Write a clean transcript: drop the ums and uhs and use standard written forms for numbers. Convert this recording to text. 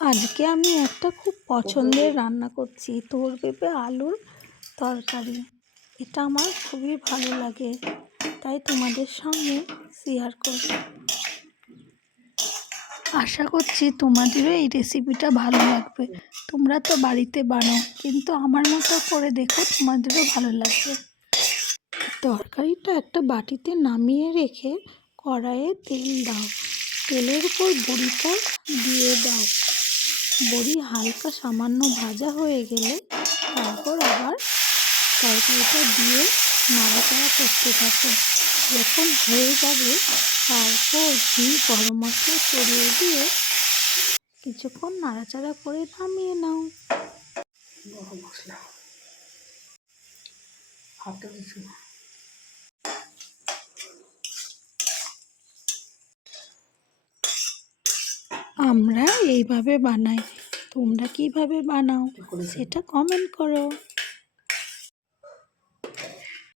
আজকে আমি একটা খুব পছন্দের রান্না করছি, তোর পেঁপে আলুর তরকারি। এটা আমার খুবই ভালো লাগে, তাই তোমাদের সঙ্গে শেয়ার করব। আশা করছি তোমাদেরও এই রেসিপিটা ভালো লাগবে। তোমরা তো বাড়িতে বানাও, কিন্তু আমার মতো করে দেখো, তোমাদেরও ভালো লাগবে। তরকারিটা একটা বাটিতে নামিয়ে রেখে কড়াইয়ে তেল দাও। তেলের উপর বড়িটা দিয়ে দাও। বড়ি হালকা সামান্য ভাজা হয়ে গেলে তারপর আবার তরকারিটা দিয়ে নাড়াচাড়া করতে থাকো। যখন হয়ে যাবে তারপর ঘি গরম মশলা ছড়িয়ে দিয়ে কিছুক্ষণ নাড়াচাড়া করে নামিয়ে নাও। গরম মশলা হাতে দিচ্ছি না। আমরা এইভাবে বানাই, তোমরা কিভাবে বানাও সেটা কমেন্ট করো।